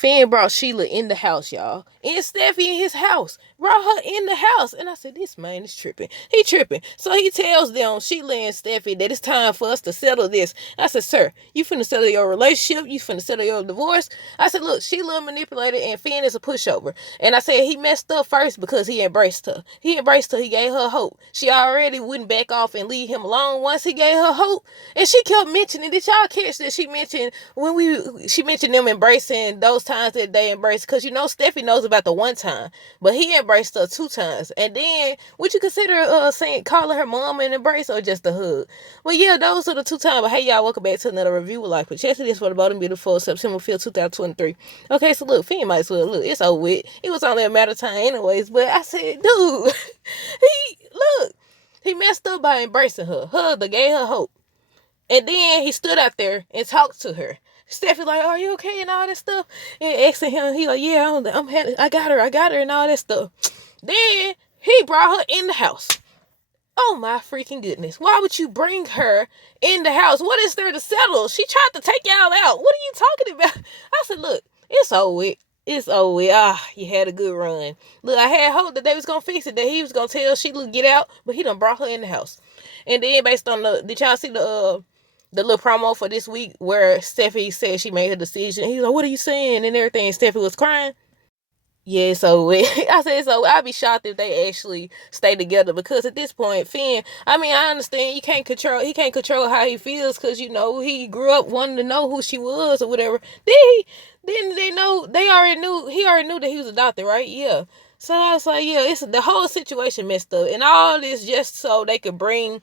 Finn brought Sheila in the house, y'all. And Steffi in his house. Brought her in the house. And I said, this man is tripping. He tripping. So he tells them, Sheila and Steffi, that it's time for us to settle this. I said, sir, you finna settle your relationship. You finna settle your divorce. I said, look, Sheila a manipulator and Finn is a pushover. And I said, he messed up first because he embraced her. He embraced her. He gave her hope. She already wouldn't back off and leave him alone once he gave her hope. And she kept mentioning, did y'all catch that she mentioned she mentioned them embracing those times that they embraced? Because you know Steffi knows about the one time, but he embraced her 2 times. And then would you consider calling her mom an embrace or just a hug? Well, yeah, those are the 2 times. But hey, y'all, welcome back to another review with Life with Chelsea. This for the bottom beautiful September 5th, 2023. Okay, so look, Finn might as well look. It's over with. It was only a matter of time, anyways. But I said, dude, he messed up by embracing her, hugged her, gave her hope. And then he stood out there and talked to her. Steffi like, are you okay? And all that stuff. And asking him, he like, yeah, I got her and all that stuff. Then he brought her in the house. Oh my freaking goodness. Why would you bring her in the house? What is there to settle? She tried to take y'all out. What are you talking about? I said, look, it's over with. It's over with. You had a good run. Look, I had hope that they was going to fix it, that he was going to tell Sheila get out, but he done brought her in the house. And then based on did y'all see the little promo for this week where Steffi said she made her decision? He's like, what are you saying? And everything. And Steffi was crying. Yeah, so I said, so I'd be shocked if they actually stay together, because at this point, Finn, I mean, I understand he can't control how he feels, because, you know, he grew up wanting to know who she was or whatever. Then he already knew that he was adopted, right? Yeah. So I was like, yeah, the whole situation messed up, and all this just so they could bring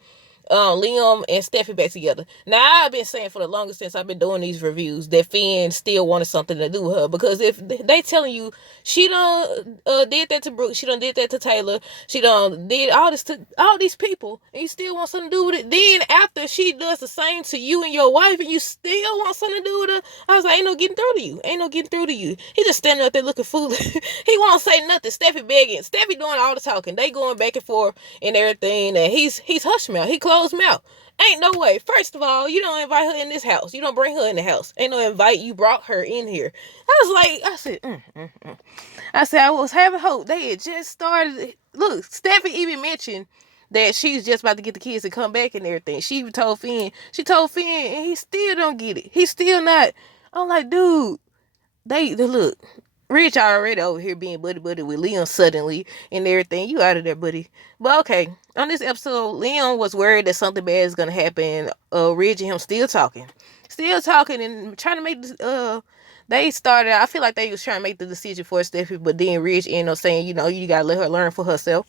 Liam and Steffi back together. Now, I've been saying for the longest since I've been doing these reviews that Finn still wanted something to do with her, because if they telling you she done did that to Brooke, she done did that to Taylor, she done did all this to all these people, and you still want something to do with it, then after she does the same to you and your wife and you still want something to do with her, I was like, ain't no getting through to you. He just standing up there looking foolish. He won't say nothing. Steffi begging, Steffi doing all the talking, they going back and forth and everything, and he's hush mouth, he closed mouth. Ain't no way. First of all, you don't invite her in this house. You don't bring her in the house. Ain't no invite. You brought her in here. I said, I was having hope. They had just started. Look, Steffi even mentioned that she's just about to get the kids to come back and everything. She even told Finn, and he still don't get it. He's still not. I'm like, dude, they look. Rich already over here being buddy with Liam suddenly and everything. You out of there, buddy. But okay, on this episode, Liam was worried that something bad is gonna happen. Rich and him still talking and trying to make they started. I feel like they was trying to make the decision for Steffi, but then Rich ended up saying, you know, you gotta let her learn for herself.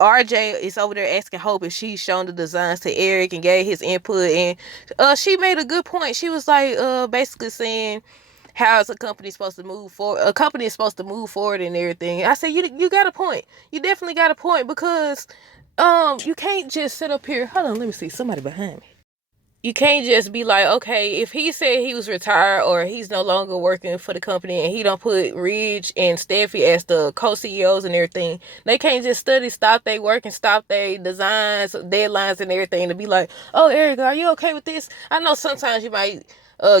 RJ is over there asking Hope if she's shown the designs to Eric and gave his input, and she made a good point. She was like basically saying, how is a company supposed to move forward? A company is supposed to move forward and everything. I said, you got a point. You definitely got a point, because you can't just sit up here. Hold on, let me see. Somebody behind me. You can't just be like, okay, if he said he was retired or he's no longer working for the company and he don't put Ridge and Steffi as the co-CEOs and everything, they can't just stop their work and stop their designs, deadlines and everything to be like, oh, Eric, are you okay with this? I know sometimes you might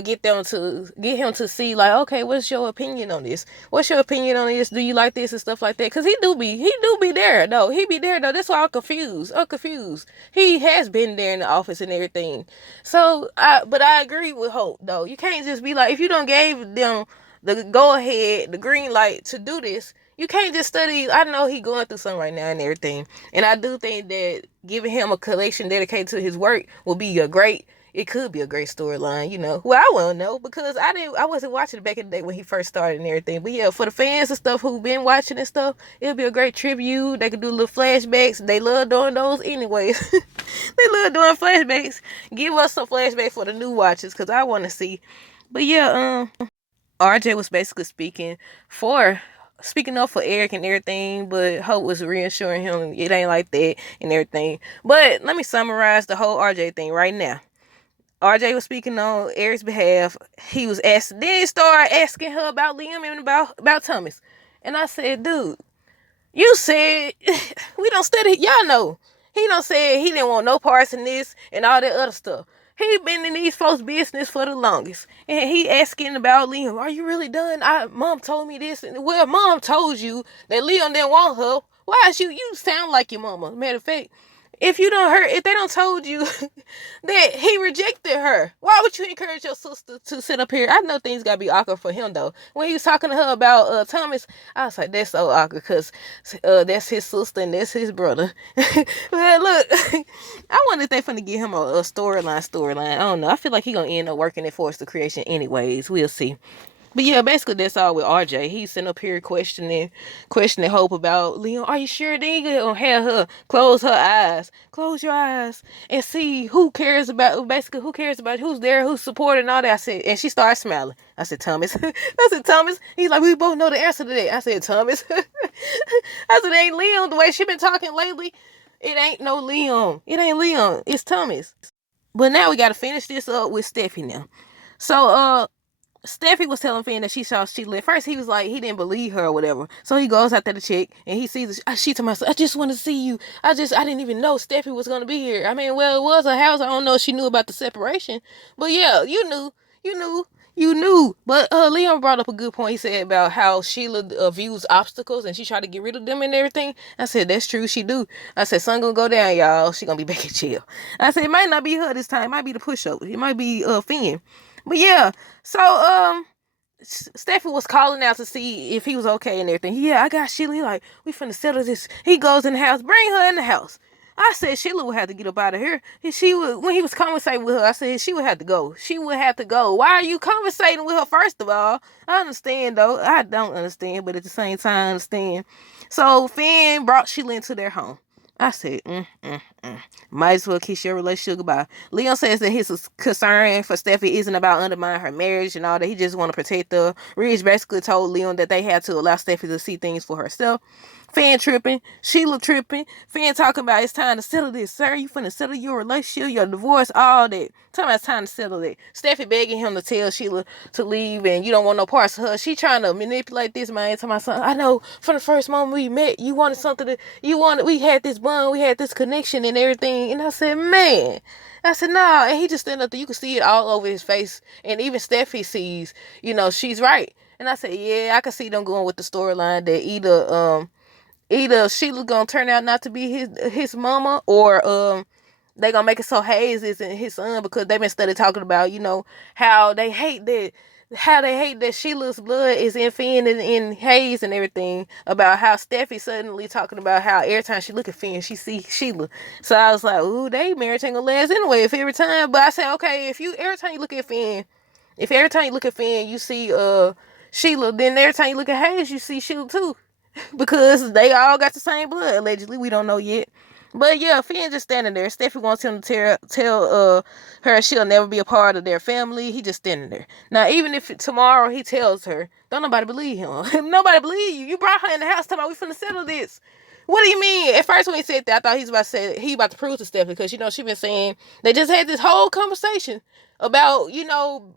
get him to see like, okay, what's your opinion on this? What's your opinion on this? Do you like this and stuff like that? Because he do be there though. He be there though. That's why I'm confused. He has been there in the office and everything. So but I agree with Hope though. You can't just be like, if you don't gave them the go ahead, the green light to do this, you can't just study. I know he going through something right now and everything, and I do think that giving him a collection dedicated to his work will be it could be a great storyline, you know. Well, I won't know, because I wasn't watching it back in the day when he first started and everything. But yeah, for the fans and stuff who've been watching and stuff, it'll be a great tribute. They could do little flashbacks. They love doing those anyways. They love doing flashbacks. Give us some flashbacks for the new watchers, because I want to see. But yeah, RJ was basically speaking up for Eric and everything, but Hope was reassuring him it ain't like that and everything. But let me summarize the whole RJ thing right now. RJ was speaking on Eric's behalf. He was then he started asking her about Liam and about Thomas. And I said, dude, you said we don't study. Y'all know. He done said he didn't want no parts in this and all that other stuff. He been in these folks' business for the longest. And he asking about Liam, are you really done? Mom told me this. And, well, mom told you that Liam didn't want her. Why is you sound like your mama. Matter of fact, if they don't told you that he rejected her, why would you encourage your sister to sit up here? I know things gotta be awkward for him though. When he was talking to her about Thomas, I was like, that's so awkward because that's his sister and that's his brother. Well, look, I wonder if they finna give him a storyline. I don't know. I feel like he gonna end up working at Force of Creation anyways. We'll see. But yeah, basically that's all with RJ. He's sitting up here questioning Hope about Leon. Are you sure they gonna have her close her eyes? Close your eyes and see who cares about who's there, who's supporting all that. I said, and she started smiling. I said, Thomas. I said, Thomas. He's like, we both know the answer to that. I said, Thomas. I said, it ain't Leon the way she been talking lately. It ain't no Leon. It ain't Leon. It's Thomas. But now we gotta finish this up with Steffi now. So Steffi was telling Finn that she saw Sheila. At first, he was like, he didn't believe her or whatever. So he goes out there to check, and he sees her. She told myself, I just want to see you. I didn't even know Steffi was going to be here. I mean, well, it was her house. I don't know if she knew about the separation. But yeah, you knew. But Leon brought up a good point. He said about how Sheila views obstacles, and she tried to get rid of them and everything. I said, that's true, she do. I said, sun gonna go down, y'all. She gonna be back in jail. I said, it might not be her this time. It might be the pushover. It might be Finn. But yeah, so Steffi was calling out to see if he was okay and everything. Yeah, I got Sheila. He like, we finna settle this. He goes in the house, bring her in the house. I said Sheila would have to get up out of here. When he was conversating with her, I said she would have to go. She would have to go. Why are you conversating with her? First of all, I understand though. I don't understand, but at the same time, I understand. So Finn brought Sheila into their home. I said, might as well kiss your relationship goodbye. Leon says that his concern for Steffi isn't about undermining her marriage and all that. He just want to protect her. Ridge basically told Leon that they had to allow Steffi to see things for herself. Fan tripping, Sheila tripping, Fan talking about it's time to settle this, sir. You finna settle your relationship, your divorce, all that. Talking about it's time to settle it. Steffi begging him to tell Sheila to leave and you don't want no parts of her. She trying to manipulate this man to my son. I know from the first moment we met, you wanted something we had this bond, we had this connection and everything. And I said, man. I said, nah. And he just stand up there. You can see it all over his face. And even Steffi sees, she's right. And I said, yeah, I can see them going with the storyline that either Sheila gonna turn out not to be his mama, or they gonna make it so Hayes isn't his son, because they've been studying talking about how they hate that Sheila's blood is in Finn and in Hayes and everything, about how Steffi suddenly talking about how every time she look at Finn she see Sheila. So I was like, ooh, they marriage ain't gonna last anyway if every time. But I said, okay, if every time you look at Finn you see Sheila, then every time you look at Hayes you see Sheila too. Because they all got the same blood, allegedly. We don't know yet. But yeah, Finn just standing there. Steffi wants him to tell her she'll never be a part of their family. He just standing there. Now, even if tomorrow he tells her, don't nobody believe him. Nobody believe you. You brought her in the house talking about we finna settle this. What do you mean? At first when he said that, I thought he was about to say he about to prove to Steffi, because she been saying they just had this whole conversation about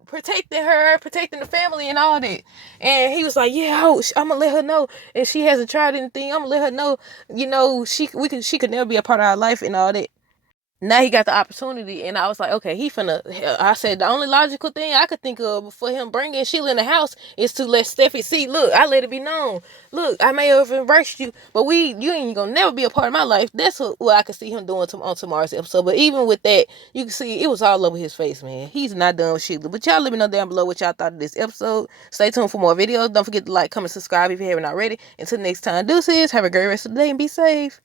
protecting her, protecting the family and all that. And he was like, yeah, I'm gonna let her know if she hasn't tried anything. I'm gonna let her know, she could never be a part of our life and all that. Now he got the opportunity, and I was like, okay, I said the only logical thing I could think of for him bringing Sheila in the house is to let Steffi see, look, I let it be known. Look, I may have embraced you, but you ain't gonna never be a part of my life. That's what I could see him doing on tomorrow's episode. But even with that, you can see it was all over his face, man. He's not done with Sheila. But y'all let me know down below what y'all thought of this episode. Stay tuned for more videos. Don't forget to like, comment, subscribe if you haven't already. Until next time, deuces. Have a great rest of the day and be safe.